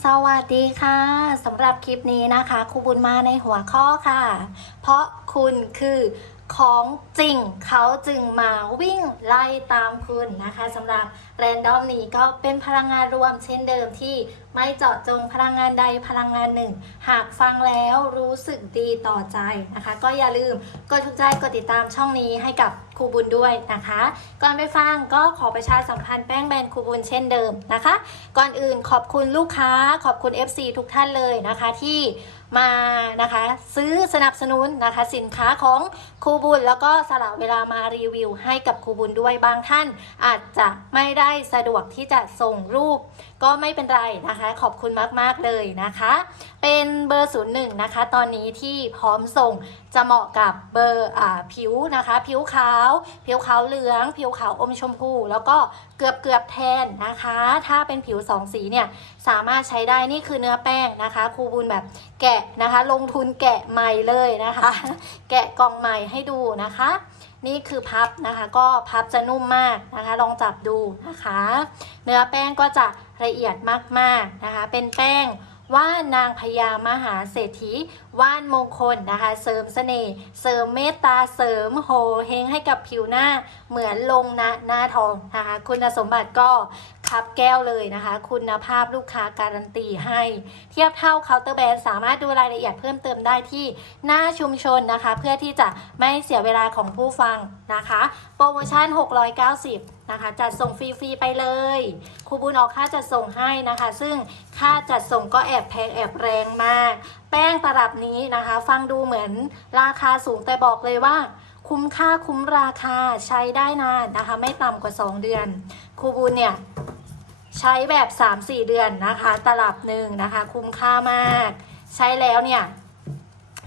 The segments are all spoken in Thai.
สวัสดีค่ะสำหรับคลิปนี้นะคะครูบุญมาในหัวข้อค่ะ เพราะคุณคือ ของจริงเขาจึงมาวิ่งไล่ตามคุณนะคะสำหรับแรนดอมนี้ก็เป็นพลังงานรวมเช่นเดิมที่ไม่เจาะจงพลังงานใดพลังงานหนึ่ง หากฟังแล้วรู้สึกดีต่อใจนะคะ ก็อย่าลืมกดถูกใจกดติดตามช่องนี้ให้กับครูบุญด้วยนะคะ ก่อนไปฟังก็ขอประชาสัมพันธ์แป้งแบรนด์ครูบุญเช่นเดิมนะคะ ก่อนอื่นขอบคุณลูกค้าขอบคุณ FC ทุกท่านเลยนะคะที่ มานะคะ ซื้อสนับสนุนนะคะ สินค้าของครูบุญ แล้วก็สละเวลามารีวิว ให้กับครูบุญด้วยบางท่าน อาจจะไม่ได้สะดวกที่จะส่งรูป ก็ไม่เป็นไรนะคะ ขอบคุณมากๆเลยนะคะ เป็นเบอร์ศูนย์หนึ่งนะคะ ตอนนี้ที่พร้อมส่งจะเหมาะกับเบอร์ผิวนะคะ ผิวขาว ผิวขาวเหลือง ผิวขาวอมชมพู แล้วก็เกือบเกือบแทนนะคะ ถ้าเป็นผิวสองสีเนี่ย สามารถใช้ได้นี่คือเนื้อแป้งนะคะครูบุญแบบแกะนะคะ ลงทุนแกะใหม่เลยนะคะ แกะกล่องใหม่ให้ดูนะคะ นี่คือพับนะคะ ก็พับจะนุ่มมากนะคะ ลองจับดูนะคะ เนื้อแป้งก็จะละเอียดมากๆนะคะ เป็นแป้งว่านนางพญามหาเศรษฐีว่านมงคลนะคะ เสริมเสน่ห์เสริมเมตตาเสริมโหเฮงให้กับผิวหน้าเหมือนลงนะหน้าทองนะคะ คุณสมบัติก็ คับแก้วเลยนะคะ คุณภาพลูกค้าการันตีให้ เทียบเท่าเคาน์เตอร์แบรนด์สามารถดูรายละเอียดเพิ่มเติมได้ที่หน้าชุมชนนะคะ เพื่อที่จะไม่เสียเวลาของผู้ฟังนะคะ โปรโมชั่น 690 นะคะ จัดส่งฟรีๆไปเลยครูบุญออกค่าจัดส่งให้นะคะ ซึ่งค่าจัดส่งก็แอบแพงแอบแรงมาก แป้งตลับนี้นะคะ ฟังดูเหมือนราคาสูงแต่บอกเลยว่าคุ้มค่าคุ้มราคาใช้ได้นานนะคะ ไม่ต่ำกว่า 2 เดือน ครูบุญเนี่ย ใช้แบบ 3-4 เดือนนะคะ ตลับหนึ่งนะคะ คุ้มค่ามาก ใช้แล้วเนี่ย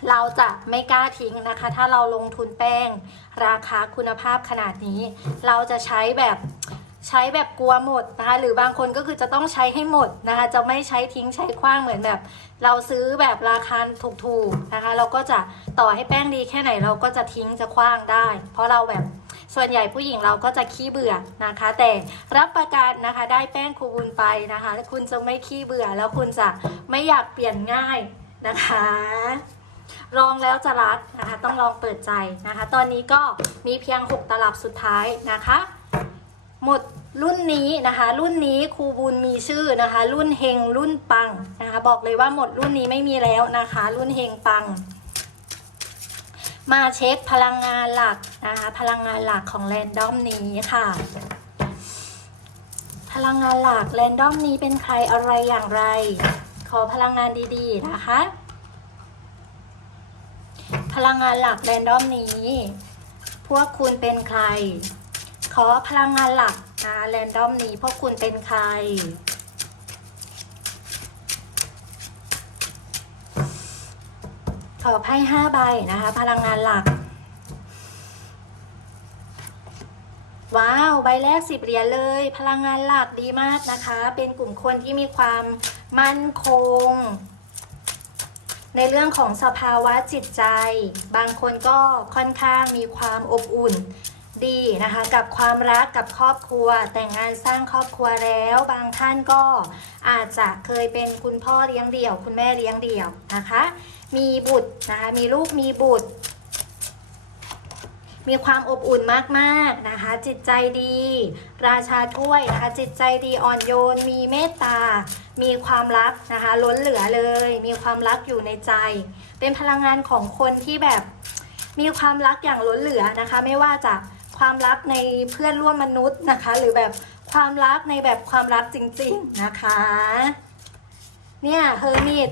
เราจะไม่กล้าทิ้งนะคะ ถ้าเราลงทุนแป้ง ราคาคุณภาพขนาดนี้ เราจะใช้แบบใช้แบบกลัวหมดนะคะหรือบางคนก็คือจะต้องใช้ให้หมดนะคะ จะไม่ใช้ทิ้งใช้คว้างเหมือนแบบ เราซื้อแบบราคาถูกๆนะคะ เราก็จะต่อให้แป้งดีแค่ไหนเราก็จะทิ้งจะคว้างได้ เพราะเราแบบ ส่วนใหญ่ผู้หญิงเราก็จะขี้เบื่อนะคะ แต่รับประกันนะคะได้แป้งคูบุญไปนะคะ คุณจะไม่ขี้เบื่อแล้วคุณจะไม่อยากเปลี่ยนง่ายนะคะลองแล้วจะรักนะคะต้องลองเปิดใจนะคะ ตอนนี้ก็มีเพียง 6 ตลับสุดท้ายนะคะ หมดรุ่นนี้นะคะ รุ่นนี้ครูบุญมีชื่อนะคะ รุ่นเฮงรุ่นปังนะคะ บอกเลยว่าหมดรุ่นนี้ไม่มีแล้วนะคะ รุ่นเฮงปัง มาเช็คพลังงานหลักนะ พลังงานหลักของแรนดอมนี้ค่ะ พลังงานหลักแรนดอมนี้เป็นใครอะไรอย่างไร ขอพลังงานดีๆนะคะ พลังงานหลักแรนดอมนี้ พวกคุณเป็นใคร ขอพลังงานหลักนะแรนดอมนี้พวกคุณเป็นใครขอไพ่ห้าใบนะคะ พลังงานหลัก ว้าว ใบแรกสิบเหรียญเลย พลังงานหลักดีมากนะคะ เป็นกลุ่มคนที่มีความมั่นคง ในเรื่องของสภาวะจิตใจ บางคนก็ค่อนข้างมีความอบอุ่นดีนะคะ กับความรักกับครอบครัว แต่งงานสร้างครอบครัวแล้ว บางท่านก็อาจจะเคยเป็นคุณพ่อเลี้ยงเดี่ยว คุณแม่เลี้ยงเดี่ยวนะคะ มีบุตรนะคะมีลูกมีบุตร มีความอบอุ่นมากๆนะคะ จิตใจดี ราชาถ้วยนะคะ จิตใจดีอ่อนโยน มีเมตตา มีความรักนะคะ ล้นเหลือเลย มีความรักอยู่ในใจ เป็นพลังงานของคนที่แบบมีความรักอย่างล้นเหลือนะคะ ไม่ว่าจะความรักในเพื่อนร่วมมนุษย์นะคะ หรือแบบความรักในแบบความรักจริง ๆนะคะ เนี่ยเฮอร์มิต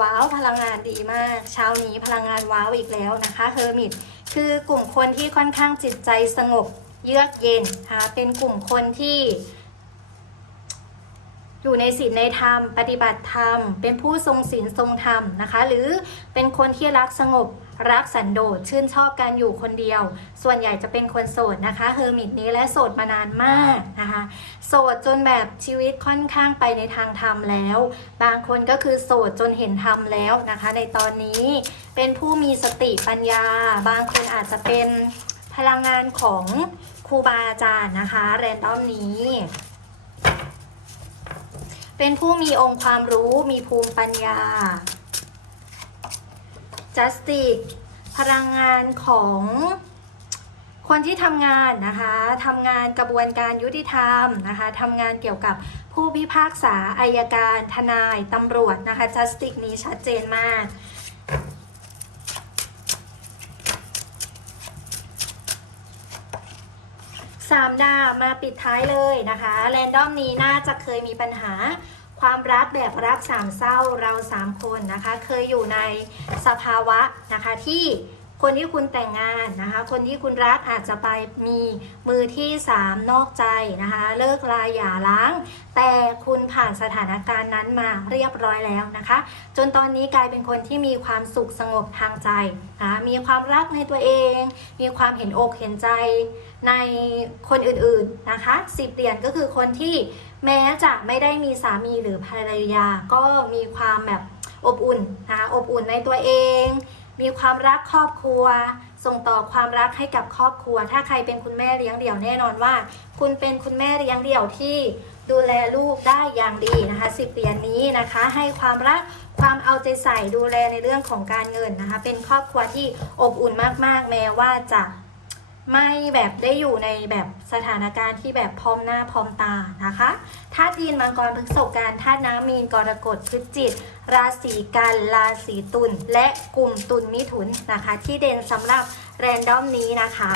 ว้าวพลังงานดีมาก เช้านี้พลังงานว้าวอีกแล้วนะคะเฮอร์มิตคือกลุ่มคนที่ค่อนข้างจิตใจสงบเยือกเย็นนะคะเป็นกลุ่มคนที่ อยู่ในศีลในธรรม ปฏิบัติธรรม เป็นผู้ทรงศีลทรงธรรมนะคะ หรือเป็นคนที่รักสงบ รักสันโดษชื่นชอบการอยู่คนเดียว ส่วนใหญ่จะเป็นคนโสดนะคะเฮอร์มิตนี้และโสดมานานมากนะคะ โสดจนแบบชีวิตค่อนข้างไปในทางธรรมแล้ว บางคนก็คือโสดจนเห็นธรรมแล้วนะคะ ในตอนนี้เป็นผู้มีสติปัญญา บางคนอาจจะเป็นพลังงานของครูบาอาจารย์นะคะ แรนดอมนี้ เป็นผู้มีองค์ความรู้มีภูมิปัญญา justice พลังงานของคนที่ทำงานนะคะทำงานกระบวนการยุติธรรมนะคะทำงานเกี่ยวกับผู้พิพากษาอายการทนายตำรวจนะคะ justice นี้ชัดเจนมากสามดามาปิดท้ายเลยนะคะ แรนดอมนี้น่าจะเคยมีปัญหา ความรักแบบรักสามเศร้าเราสามคนนะคะ เคยอยู่ในสภาวะนะคะที่คนที่คุณแต่งงานนะคะ คนที่คุณรักอาจจะไปมีมือที่สามนอกใจนะคะ เลิกลาหย่าร้าง แต่คุณผ่านสถานการณ์นั้นมาเรียบร้อยแล้วนะคะ จนตอนนี้กลายเป็นคนที่มีความสุขสงบทางใจนะคะมีความรักในตัวเอง มีความเห็นอกเห็นใจในคนอื่นๆนะคะสิบเหรียญก็คือคนที่ แม้จะไม่ได้มีสามีหรือภรรยา ก็มีความแบบอบอุ่นนะคะอบอุ่นในตัวเอง มีความรักครอบครัว ส่งต่อความรักให้กับครอบครัว ถ้าใครเป็นคุณแม่เลี้ยงเดี่ยวแน่นอนว่า คุณเป็นคุณแม่เลี้ยงเดี่ยวที่ดูแลลูกได้อย่างดีนะคะสิบเหรียญนี้นะคะ ให้ความรักความเอาใจใส่ดูแลในเรื่องของการเงินนะคะ เป็นครอบครัวที่อบอุ่นมากๆ แม้ว่าจะ ไม่แบบได้อยู่ในแบบสถานการณ์ที่แบบพร้อมหน้าพร้อมตานะคะธาตุดินมังกรพฤษภการธาตุน้ำมีนกรกฎพฤศจิต ราศีกันราศีตุลและกลุ่มตุลมิถุนนะคะ ที่เด่นสำหรับแรนดอมนี้นะคะ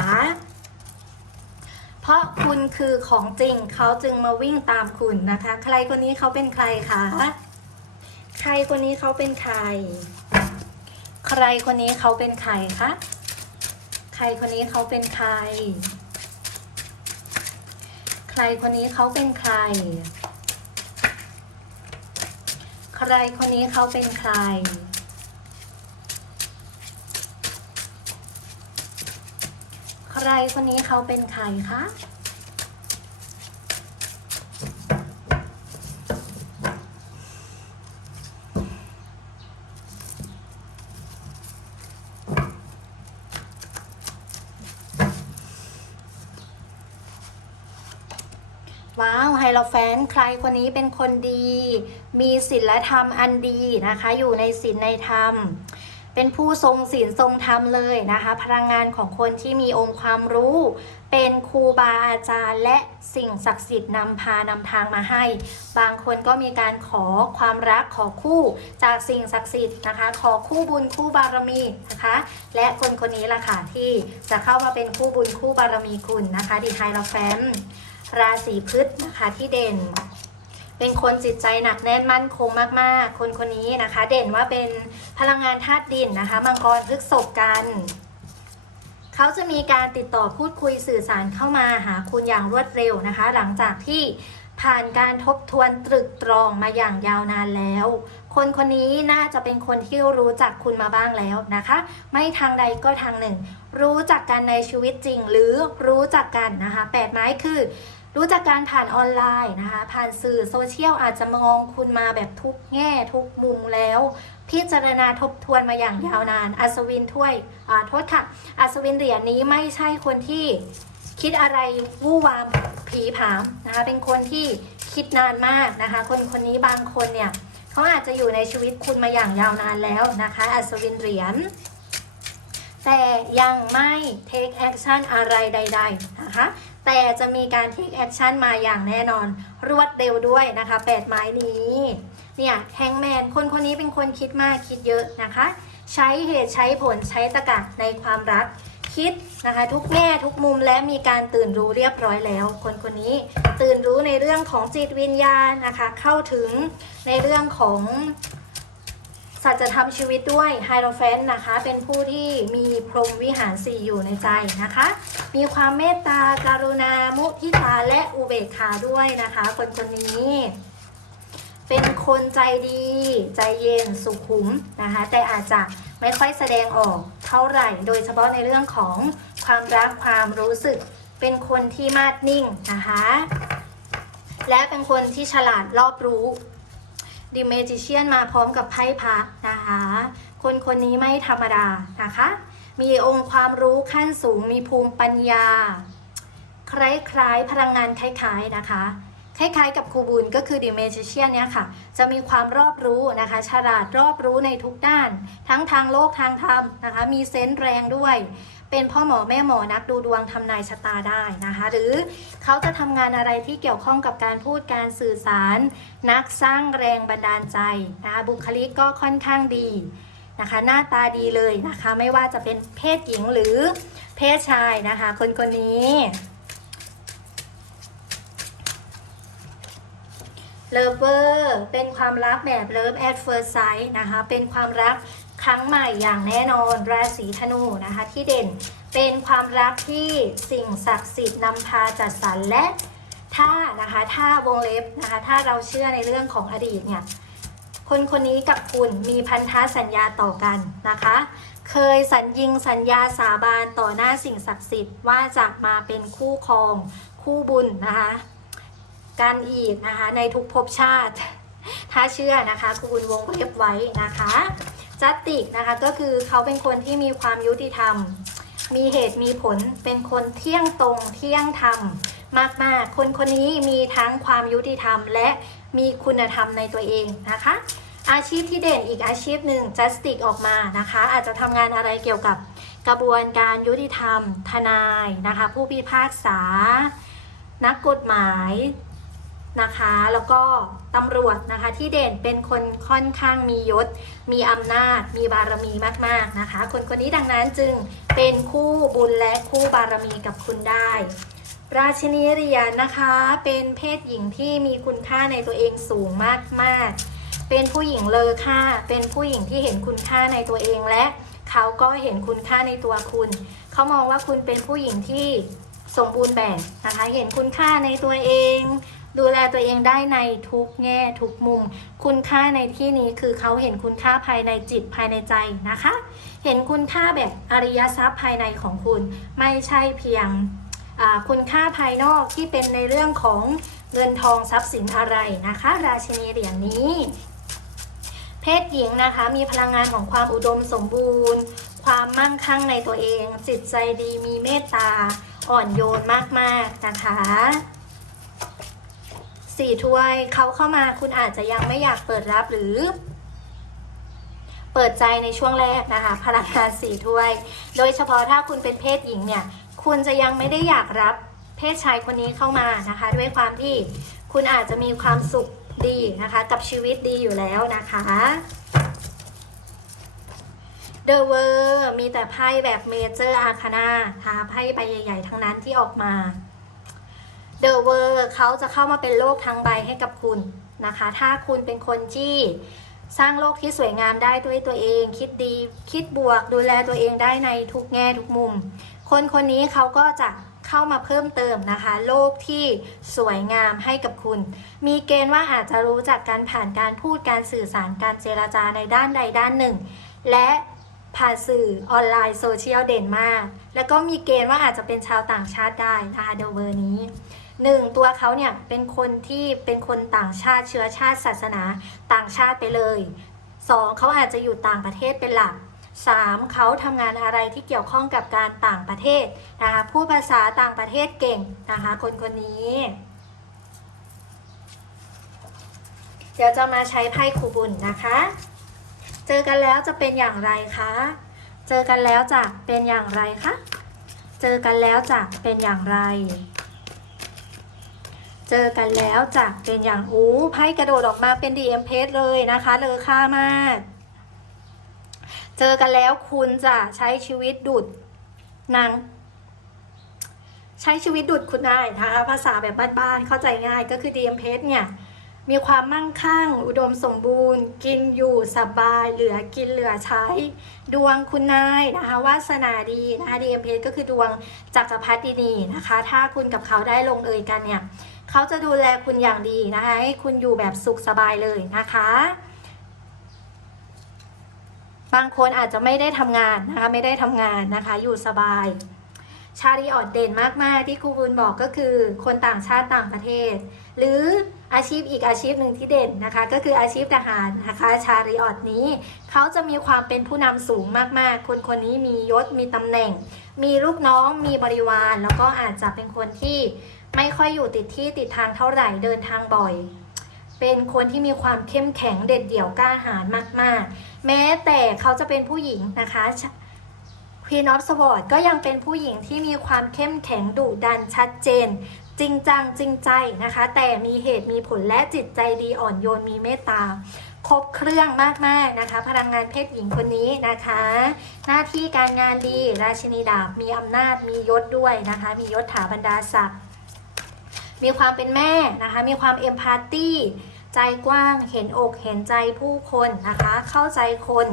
เพราะคุณคือของจริงเขาจึงมาวิ่งตามคุณนะคะ ใครคนนี้เขาเป็นใครคะใครคนนี้เขาเป็นใคร ใครคนนี้เขาเป็นใครคะ ใครคนนี้เขาเป็นใคร ใครคนนี้เขาเป็นใคร ใครคนนี้เขาเป็นใคร ใครคนนี้เขาเป็นใครคะ ว้าวไฮโลแฟนใครคนนี้เป็นคนดี มีศีลธรรมอันดีนะคะ อยู่ในศีลในธรรม เป็นผู้ทรงศีลทรงธรรมเลยนะคะ พลังงานของคนที่มีองค์ความรู้ เป็นครูบาอาจารย์ และสิ่งศักดิ์สิทธิ์นำพานำทางมาให้ บางคนก็มีการขอความรักขอคู่จากสิ่งศักดิ์สิทธิ์นะคะ ขอคู่บุญคู่บารมีนะคะ และคนคนนี้ล่ะค่ะที่จะเข้ามาเป็นคู่บุญคู่บารมีคุณนะคะ ดีไฮโลแฟน ราศีพฤษนะคะที่เด่น เป็นคนจิตใจหนักแน่นมั่นคงมากๆ คนคนนี้นะคะ เด่นว่าเป็นพลังงานธาตุดินนะคะ มังกรพฤกษบกันเขาจะมีการติดต่อพูดคุยสื่อสารเข้ามาหาคุณอย่างรวดเร็วนะคะ หลังจากที่ผ่านการทบทวนตรึกตรองมาอย่างยาวนานแล้ว คนคนนี้น่าจะเป็นคนที่รู้จักคุณมาบ้างแล้วนะคะ ไม่ทางใดก็ทางหนึ่ง รู้จักกันในชีวิตจริงหรือรู้จักกันนะคะแปดไม้คือ รู้จักการผ่านออนไลน์นะคะ ผ่านสื่อโซเชียลอาจจะมองคุณมาแบบทุกแง่ทุกมุมแล้ว พิจารณาทบทวนมาอย่างยาวนาน อัศวินถ้วยอ่าโทษค่ะ อัศวินเหรียญนี้ไม่ใช่คนที่คิดอะไรวู่วามผีผามนะคะ เป็นคนที่คิดนานมากนะคะ คนคนนี้บางคนเนี่ยเขาอาจจะอยู่ในชีวิตคุณมาอย่างยาวนานแล้วนะคะ อัศวินเหรียญแต่ยังไม่ take action อะไรใด ๆ นะคะ แต่จะมีการ take action มาอย่างแน่นอน รวดเร็วด้วยนะคะแปดไม้นี้ เนี่ยแฮงแมนคนคนนี้เป็นคนคิดมากคิดเยอะนะคะ ใช้เหตุใช้ผลใช้ตะกะในความรักคิดนะคะทุกแง่ทุกมุมและมีการตื่นรู้เรียบร้อยแล้ว คนคนนี้ตื่นรู้ในเรื่องของจิตวิญญาณนะคะเข้าถึงในเรื่องของ สัจธรรมชีวิตด้วยไฮโรแฟนนะคะ เป็นผู้ที่มีพรหมวิหารสี่อยู่ในใจนะคะ มีความเมตตาการุณามุทิตาและอุเบกขาด้วยนะคะ คนคนนี้ เป็นคนใจดี ใจเย็นสุขุมนะคะ แต่อาจจะไม่ค่อยแสดงออกเท่าไหร่ โดยเฉพาะในเรื่องของความรักความรู้สึก เป็นคนที่มาดนิ่งนะคะ และเป็นคนที่ฉลาดรอบรู้ ดิเมจิเชียนมาพร้อมกับไพ่พระนะคะ คนคนนี้ไม่ธรรมดานะคะ มีองค์ความรู้ขั้นสูงมีภูมิปัญญา คล้ายๆ พลังงานคล้ายๆนะคะ คล้ายๆ กับครูบุญก็คือดิเมจิเชียนเนี่ยค่ะ จะมีความรอบรู้นะคะ ฉลาดรอบรู้ในทุกด้าน ทั้งทางโลกทางธรรมนะคะ มีเซนส์แรงด้วย เป็นพ่อหมอแม่หมอนักดูดวงทำนายชะตาได้นะคะ หรือเขาจะทำงานอะไรที่เกี่ยวข้องกับการพูดการสื่อสาร นักสร้างแรงบันดาลใจนะคะบุคลิกก็ค่อนข้างดีนะคะ หน้าตาดีเลยนะคะ ไม่ว่าจะเป็นเพศหญิงหรือเพศชายนะคะ คนคนนี้ เลิฟเวอร์เป็นความรักแบบเลิฟแอดเฟิร์สไซส์นะคะ เป็นความรักครั้งใหม่อย่างแน่นอนราศีธนูนะคะที่เด่นเป็นความรักที่สิ่งศักดิ์สิทธิ์นำพาจัดสรรและถ้านะคะถ้าวงเล็บนะคะถ้าเราเชื่อในเรื่องของอดีตเนี่ยคนคนนี้กับคุณมีพันธสัญญาต่อกันนะคะ เคยสัญญิงสัญญาสาบานต่อหน้าสิ่งศักดิ์สิทธิ์ว่าจะมาเป็นคู่ครองคู่บุญนะคะ กันอีกนะคะในทุกภพชาติ ถ้าเชื่อนะคะคุณวงเล็บไว้นะคะจัตติกนะคะก็คือเขาเป็นคนที่มีความยุติธรรม มีเหตุมีผลเป็นคนเที่ยงตรงเที่ยงธรรมมากๆ คนคนนี้มีทั้งความยุติธรรม และมีคุณธรรมในตัวเองนะคะ อาชีพที่เด่นอีกอาชีพหนึ่งจัสติกออกมานะคะ อาจจะทำงานอะไรเกี่ยวกับกระบวนการยุติธรรม ทนายนะคะ ผู้พิพากษา นักกฎหมาย นะคะ แล้วก็ตำรวจนะคะที่เด่นเป็นคนค่อนข้างมียศ มีอำนาจ มีบารมีมากๆนะคะ คนคนนี้ดังนั้นจึงเป็นคู่บุญและคู่บารมีกับคุณได้ ราชินีเหรียญนะคะ เป็นเพศหญิงที่มีคุณค่าในตัวเองสูงมากๆ เป็นผู้หญิงเลอค่า เป็นผู้หญิงที่เห็นคุณค่าในตัวเองและเขาก็เห็นคุณค่าในตัวคุณ เขามองว่าคุณเป็นผู้หญิงที่สมบูรณ์แบบนะคะ เห็นคุณค่าในตัวเอง ดูแลตัวเองได้ในทุกแง่ทุกมุม คุณค่าในที่นี้คือเขาเห็นคุณค่าภายในจิตภายในใจนะคะ เห็นคุณค่าแบบอริยทรัพย์ภายในของคุณ ไม่ใช่เพียงคุณค่าภายนอกที่เป็นในเรื่องของเงินทองทรัพย์สินอะไรนะคะ ราชินีเหรียญนี้ เพศหญิงนะคะมีพลังงานของความอุดมสมบูรณ์ ความมั่งคั่งในตัวเอง จิตใจดีมีเมตตาอ่อนโยนมากๆนะคะ สี่ถ้วยเขาเข้ามาคุณอาจจะยังไม่อยากเปิดรับหรือ เปิดใจในช่วงแรกนะคะ พลังงานสี่ถ้วย โดยเฉพาะถ้าคุณเป็นเพศหญิงเนี่ย คุณจะยังไม่ได้อยากรับเพศชายคนนี้เข้ามานะคะ ด้วยความที่คุณอาจจะมีความสุขดีนะคะ กับชีวิตดีอยู่แล้วนะคะเดอะเวอร์มีแต่ไพ่แบบเมเจอร์อาคานาค่ะไพ่ใบใหญ่ ๆ ทั้งนั้นที่ออกมา เดอะเวอร์เขาจะเข้ามาเป็นโลกทั้งใบให้กับคุณนะคะ ถ้าคุณเป็นคนที่สร้างโลกที่สวยงามได้ด้วยตัวเอง คิดดีคิดบวกดูแลตัวเองได้ในทุกแง่ทุกมุม คนคนนี้เขาก็จะเข้ามาเพิ่มเติมนะคะ โลกที่สวยงามให้กับคุณ มีเกณฑ์ว่าอาจจะรู้จักการผ่านการพูดการสื่อสารการเจรจาในด้านใดด้านหนึ่ง และผ่านสื่อออนไลน์โซเชียลเด่นมาก แล้วก็มีเกณฑ์ว่าอาจจะเป็นชาวต่างชาติได้นะคะเดเวอร์นี้ หนึ่งตัวเขาเนี่ยเป็นคนที่เป็นคนต่างชาติเชื้อชาติศาสนาต่างชาติไปเลยสองเขาอาจจะอยู่ต่างประเทศเป็นหลักสามเขาทำงานอะไรที่เกี่ยวข้องกับการต่างประเทศนะคะพูดภาษาต่างประเทศเก่งนะคะคนคนนี้ เดี๋ยวจะมาใช้ไพ่คูบุญนะคะ เจอกันแล้วจะเป็นอย่างไรคะ เจอกันแล้วจะเป็นอย่างไรคะ เจอกันแล้วจะเป็นอย่างไร เจอกันแล้วจะเป็นอย่างอู้ไพ่กระโดดออกมาเป็น DM เพจเลยนะคะเลอค่ามาก เจอกันแล้วคุณจะใช้ชีวิตดุดนางใช้ชีวิตดุดคุณนายนะคะภาษาแบบบ้านๆเข้าใจง่ายก็คือ DM เพจเนี่ยมีความมั่งคั่ง อุดมสมบูรณ์ กินอยู่สบาย เหลือกินเหลือใช้ ดวงคุณนายนะคะวาสนาดีนะคะ DM เพจก็คือดวงจักรพรรดินีนะคะ ถ้าคุณกับเขาได้ลงเอยกันเนี่ย เขาจะดูแลคุณอย่างดีนะคะให้คุณอยู่แบบสุขสบายเลยนะคะ บางคนอาจจะไม่ได้ทำงานนะคะไม่ได้ทำงานนะคะ อยู่สบาย ชาลีออดเด่นมาก ๆ ที่ครูบุญบอกก็คือ คนต่างชาติต่างประเทศ หรืออาชีพอีกอาชีพหนึ่งที่เด่นนะคะ ก็คืออาชีพทหารนะคะ ชาลีออดนี้เขาจะมีความเป็นผู้นำสูงมากๆ คนคนนี้มียศมีตำแหน่ง มีลูกน้องมีบริวาร แล้วก็อาจจะเป็นคนที่ ไม่ค่อยอยู่ติดที่ติดทางเท่าไหร่เดินทางบ่อย เป็นคนที่มีความเข้มแข็งเด็ดเดี่ยวกล้าหาญมาก ๆ แม้แต่เขาจะเป็นผู้หญิงนะคะ Queen of Swords ก็ยังเป็นผู้หญิงที่มีความเข้มแข็งดุดันชัดเจน จริงจังจริงใจนะคะ แต่มีเหตุมีผลและจิตใจดีอ่อนโยนมีเมตตาครบเครื่องมากๆนะคะ พลังงานเพศหญิงคนนี้นะคะ หน้าที่การงานดี ราชินีดาบมีอำนาจมียศด้วยนะคะ มียศถาบรรดาศักดิ์ มีความเป็นแม่นะคะ มีความเอมพัตตีใจกว้างเห็นอกเห็นใจผู้คนนะคะ เข้าใจคน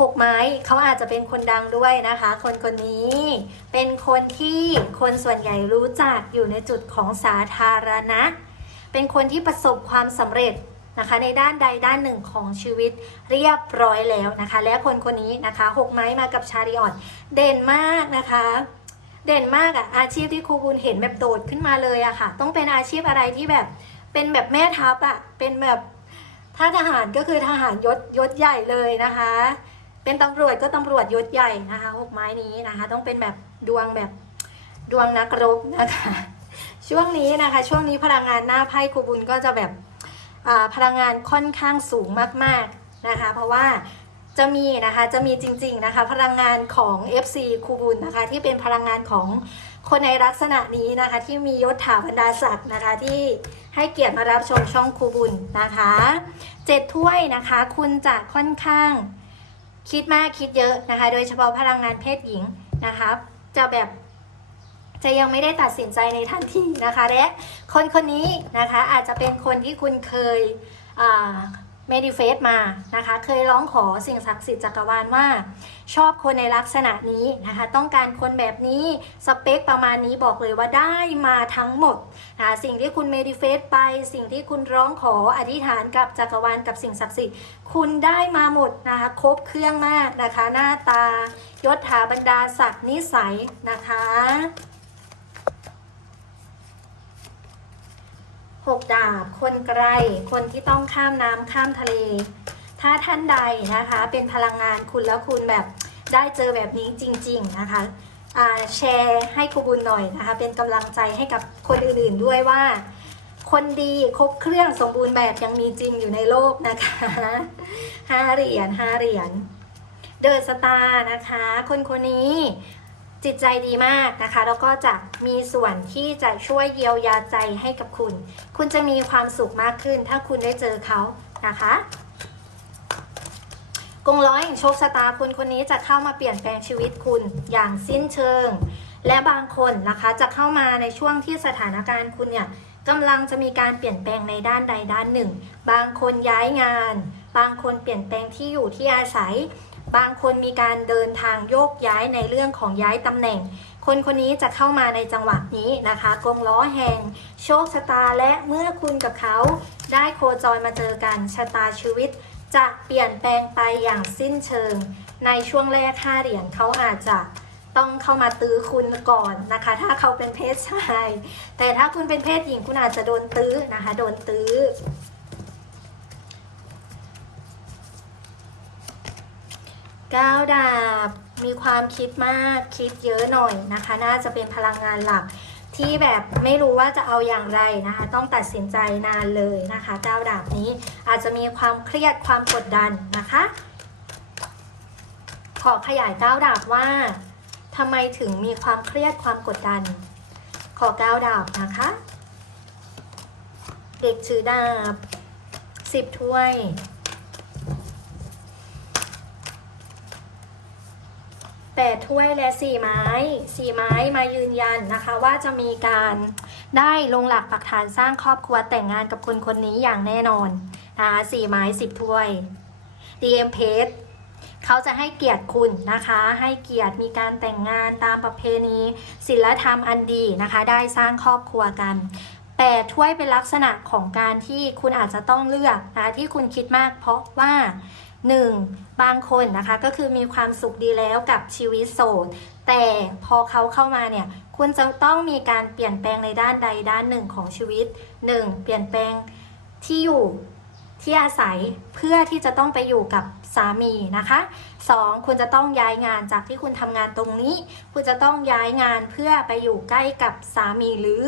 หกไม้เขาอาจจะเป็นคนดังด้วยนะคะ คนคนนี้เป็นคนที่คนส่วนใหญ่รู้จักอยู่ในจุดของสาธารณะ เป็นคนที่ประสบความสำเร็จนะคะ ในด้านใดด้านหนึ่งของชีวิตเรียบร้อยแล้วนะคะ และคนคนนี้นะคะหกไม้มากับชาริออนเด่นมากนะคะ เด่นมากอะอาชีพที่ครูบุญเห็นแบบโดดขึ้นมาเลยอะค่ะ ต้องเป็นอาชีพอะไรที่แบบเป็นแบบแม่ทัพอะเป็นแบบถ้าทหารก็คือทหารยศยศใหญ่เลยนะคะ เป็นตำรวจก็ตำรวจยศใหญ่นะคะหกไม้นี้นะคะ ต้องเป็นแบบดวงแบบดวงนักรบนะคะ ช่วงนี้นะคะ ช่วงนี้พลังงานหน้าไพ่ครูบุญก็จะแบบอ่าพลังงานค่อนข้างสูงมากๆนะคะ เพราะว่า จะมีนะคะจะมีจริง ๆนะคะ พลังงานของ FC ครูบุญนะคะ ที่เป็นพลังงานของคนในลักษณะนี้นะคะ ที่มียศถาบรรดาศักดิ์นะคะ ที่ให้เกียรติมารับชมช่องครูบุญนะคะเจ็ดถ้วยนะคะ คุณจะค่อนข้าง คิดมากคิดเยอะนะคะ โดยเฉพาะพลังงานเพศหญิงนะคะจะแบบจะยังไม่ได้ตัดสินใจในทันทีนะคะ และคนคนนี้นะคะอาจจะเป็นคนที่คุณเคย เมดิเฟสมานะคะ เคยร้องขอสิ่งศักดิ์สิทธิ์จักรวาลว่า ชอบคนในลักษณะนี้นะคะ ต้องการคนแบบนี้สเปคประมาณนี้บอกเลยว่าได้มาทั้งหมดนะะสิ่งที่คุณเมดิเฟสไป สิ่งที่คุณร้องขออธิษฐานกับจักรวาลกับสิ่งศักดิ์สิทธิ์ คุณได้มาหมดนะคะครบเครื่องมากนะคะ หน้าตายศถาบรรดาศักดิ์นิสัยนะคะ หกดาบ คนไกล คนที่ต้องข้ามน้ำข้ามทะเล ถ้าท่านใดนะคะ เป็นพลังงานคุณแล้วคุณแบบได้เจอแบบนี้จริง ๆ นะคะแชร์ให้ครูบุญหน่อยนะคะ เป็นกำลังใจให้กับคนอื่นๆด้วยว่า คนดีครบเครื่องสมบูรณ์แบบยังมีจริงอยู่ในโลกนะคะห้าเหรียญห้าเหรียญเดอะสตาร์นะคะ คนคนนี้ จิตใจดีมากนะคะ แล้วก็จะมีส่วนที่จะช่วยเยียวยาใจให้กับคุณ คุณจะมีความสุขมากขึ้น ถ้าคุณได้เจอเขานะคะกงร้อยแห่งโชคชะตาคุณคนนี้จะเข้ามาเปลี่ยนแปลงชีวิตคุณอย่างสิ้นเชิง และบางคนนะคะจะเข้ามาในช่วงที่สถานการณ์คุณเนี่ยกำลังจะมีการเปลี่ยนแปลงในด้านใดด้านหนึ่ง บางคนย้ายงาน บางคนเปลี่ยนแปลงที่อยู่ที่อาศัย บางคนมีการเดินทางโยกย้ายในเรื่องของย้ายตำแหน่ง คนคนนี้จะเข้ามาในจังหวะนี้นะคะกงล้อแห่งโชคชะตาและเมื่อคุณกับเขาได้โคจรมาเจอกันชะตาชีวิต จะเปลี่ยนแปลงไปอย่างสิ้นเชิง ในช่วงแรกห้าเหรียญเขาอาจจะต้องเข้ามาตื้อคุณก่อนนะคะ ถ้าเขาเป็นเพศชาย แต่ถ้าคุณเป็นเพศหญิงคุณอาจจะโดนตื้อนะคะ โดนตื้อ ก้าวดาบมีความคิดมากคิดเยอะหน่อยนะคะ น่าจะเป็นพลังงานหลักที่แบบไม่รู้ว่าจะเอาอย่างไรนะคะ ต้องตัดสินใจนานเลยนะคะก้าวดาบนี้อาจจะมีความเครียดความกดดันนะคะ ขอขยายก้าวดาบว่าทำไมถึงมีความเครียดความกดดัน ขอก้าวดาบนะคะ เด็กถือดาบสิบถ้วย แปดถ้วยและสี่ไม้สี่ไม้มายืนยันนะคะ ว่าจะมีการได้ลงหลักปักฐานสร้างครอบครัวแต่งงานกับคนคนนี้อย่างแน่นอนนะคะสี่ไม้สิบถ้วย DM p a g e เขาจะให้เกียรติคุณนะคะ ให้เกียรติมีการแต่งงานตามประเพณีศิลธรรมอันดีนะคะ ได้สร้างครอบครัวกันแปดถ้วยเป็นลักษณะของการที่คุณอาจจะต้องเลือกนะที่คุณคิดมาก เพราะว่า 1. บางคนนะคะก็คือมีความสุขดีแล้วกับชีวิตโสด แต่พอเขาเข้ามาเนี่ยคุณจะต้องมีการเปลี่ยนแปลงในด้านใดด้านหนึ่งของชีวิต 1. เปลี่ยนแปลงที่อยู่ ที่อาศัยเพื่อที่จะต้องไปอยู่กับสามีนะคะ 2. คุณจะต้องย้ายงานจากที่คุณทำงานตรงนี้ คุณจะต้องย้ายงานเพื่อไปอยู่ใกล้กับสามีหรือ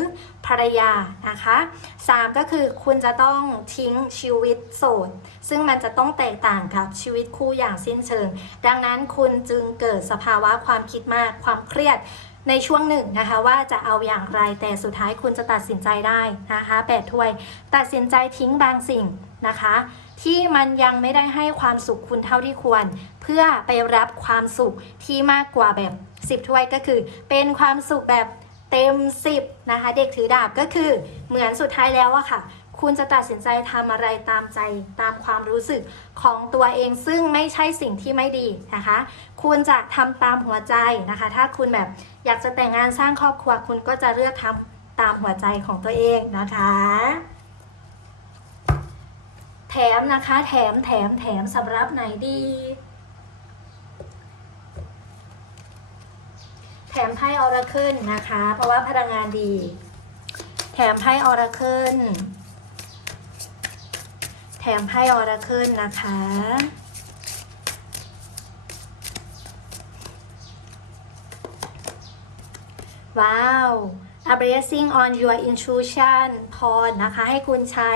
ภรรยานะคะ 3. ก็คือคุณจะต้องทิ้งชีวิตโสด ซึ่งมันจะต้องแตกต่างกับชีวิตคู่อย่างสิ้นเชิง ดังนั้นคุณจึงเกิดสภาวะความคิดมากความเครียดในช่วงหนึ่งนะคะว่าจะเอาอย่างไรแต่สุดท้ายคุณจะตัดสินใจได้นะคะแปดถ้วย ตัดสินใจทิ้งบางสิ่ง นะคะ ที่มันยังไม่ได้ให้ความสุขคุณเท่าที่ควร เพื่อไปรับความสุขที่มากกว่าแบบ 10ถ้วยก็คือ เป็นความสุขแบบเต็ม 10 นะคะ เด็กถือดาบก็คือเหมือนสุดท้ายแล้วอะค่ะ คุณจะตัดสินใจทำอะไรตามใจตามความรู้สึกของตัวเองซึ่งไม่ใช่สิ่งที่ไม่ดีนะคะ คุณจะทำตามหัวใจนะคะ ถ้าคุณแบบอยากจะแต่งงานสร้างครอบครัวคุณก็จะเลือกทำตามหัวใจของตัวเองนะคะ แถมนะคะ แถมแถมแถมสำหรับไหนดี แถมไพ่ออราเคิลนะคะ เพราะว่าพลังงานดี แถมไพ่ออราเคิลแถมไพ่ออราเคิลนะคะ ว้าว a blessing on your intuition พรนะคะ ให้คุณใช้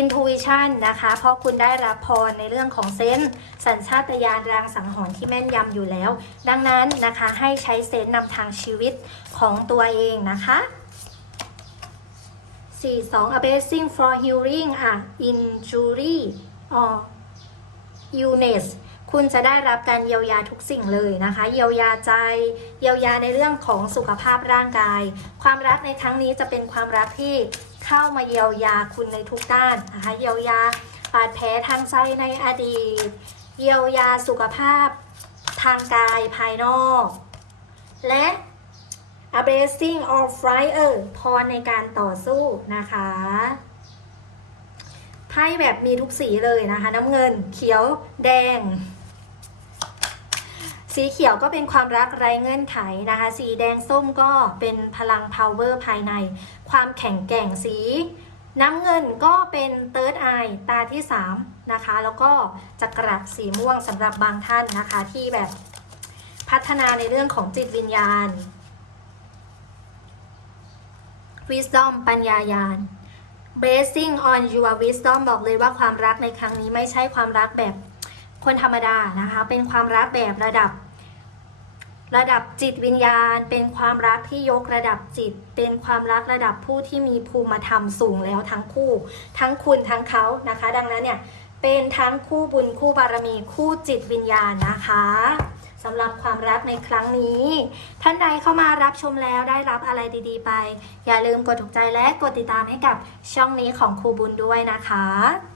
intuition นะคะ เพราะคุณได้รับพรในเรื่องของเซนส์สัญชาตญาณรางสังหรณ์ที่แม่นยำอยู่แล้ว ดังนั้นนะคะให้ใช้เซนส์นำทางชีวิตของตัวเองนะคะ4 2 a blessing for healing อะ injury or illness คุณจะได้รับการเยียวยาทุกสิ่งเลยนะคะ เยียวยาใจ เยียวยาในเรื่องของสุขภาพร่างกาย ความรักในครั้งนี้จะเป็นความรักที่ เข้ามาเยียวยาคุณในทุกด้านนะคะเยียวยาบาดแผลทางใจในอดีต เยียวยาสุขภาพทางกายภายนอก และ a blessing of fire พรในการต่อสู้นะคะไพ่แบบมีทุกสีเลยนะคะ น้ำเงินเขียวแดง สีเขียวก็เป็นความรักไร้เงื่อนไขนะคะ สีแดงส้มก็เป็นพลัง power ภายใน ความแข็งแกร่งสี น้ำเงินก็เป็น third eye ตาที่ 3 นะคะ แล้วก็จักระสีม่วงสำหรับบางท่านนะคะที่แบบพัฒนาในเรื่องของจิตวิญญาณ wisdom ปัญญายาณ blessing on your wisdom บอกเลยว่าความรักในครั้งนี้ไม่ใช่ความรักแบบคนธรรมดานะคะ เป็นความรักแบบระดับ ระดับจิตวิญญาณ เป็นความรักที่ยกระดับจิต เป็นความรักระดับผู้ที่มีภูมิธรรมสูงแล้วทั้งคู่ ทั้งคุณทั้งเขานะคะ ดังนั้นเนี่ยเป็นทั้งคู่บุญคู่บารมีคู่จิตวิญญาณนะคะสำหรับความรักในครั้งนี้ ท่านใดเข้ามารับชมแล้วได้รับอะไรดีๆ ไป อย่าลืมกดถูกใจและกดติดตามให้กับช่องนี้ของครูบุญด้วยนะคะ